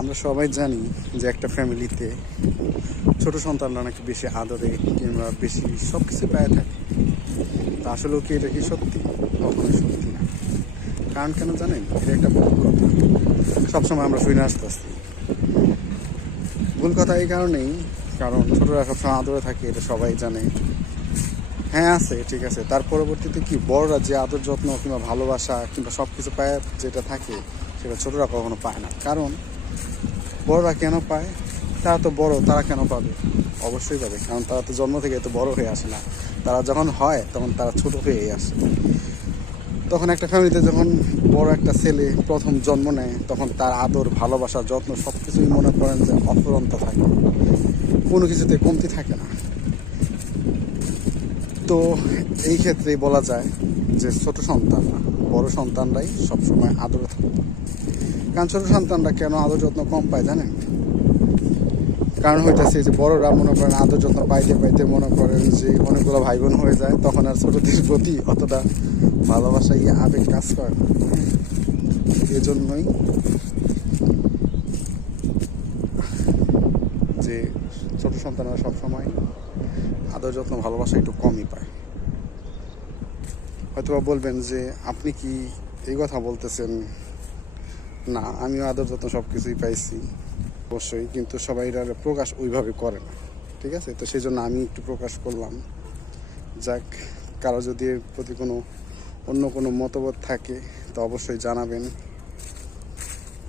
আমরা সবাই জানি যে একটা ফ্যামিলিতে ছোট সন্তানরা নাকি বেশি আদরে কিংবা বেশি সব কিছু পায়ে থাকে। তা আসলেও কি এটা কি সত্যি? কখনোই সত্যি না। কারণ কেন জানেন? এটা একটা ভুল কথা। সবসময় আমরা শুনে আসতেছি। ভুল কথা এই কারণেই, কারণ ছোটরা সবসময় আদরে থাকে, এটা সবাই জানে। হ্যাঁ আছে, ঠিক আছে, তার পরবর্তীতে কি বড়রা যে আদর যত্ন কিংবা ভালোবাসা কিংবা সব কিছু পায় যেটা থাকে, সেটা ছোটরা কখনো পায় না। কারণ বড়রা কেন পায়? তারা তো বড়, তারা কেন পাবে? অবশ্যই পাবে, কারণ তারা তো জন্ম থেকে এত বড় হয়ে আসে না। তারা যখন হয় তখন তারা ছোট হয়েই আসে। তখন একটা ফ্যামিলিতে যখন বড় একটা ছেলে প্রথম জন্ম নেয়, তখন তার আদর ভালোবাসা যত্ন সব কিছুই মনে করেন যে অফুরন্ত থাকে, কোনো কিছুতে কমতি থাকে না। তো এই ক্ষেত্রেই বলা যায় যে ছোট সন্তানরা বড় সন্তানরাই সবসময় আদর থাকে। কারণ ছোট সন্তানরা কেন আদর যত্ন কম পায় জানেন? কারণ হইতেছে যে বড়রা মনে করেন আদর যত্ন পাইতে পাইতে মনে করেন যে অনেকগুলো ভাই বোন হয়ে যায়, তখন আর ছোটদের প্রতি অতটা ভালোবাসা আবেগ কাজ করে না। এজন্যই যে ছোট সন্তানরা সবসময় আদর যত্ন ভালোবাসা একটু কমই পায়। হয়তোবা বলবেন যে আপনি কি এই কথা বলতেছেন? না, আমিও আদর যত্ন সব কিছুই পাইছি অবশ্যই, কিন্তু সবাই এটার প্রকাশ ওইভাবে করে না। ঠিক আছে, তো সেই জন্য আমি একটু প্রকাশ করলাম। যাক, কারো যদি এর প্রতি কোনো অন্য কোনো মতবাদ থাকে তো অবশ্যই জানাবেন।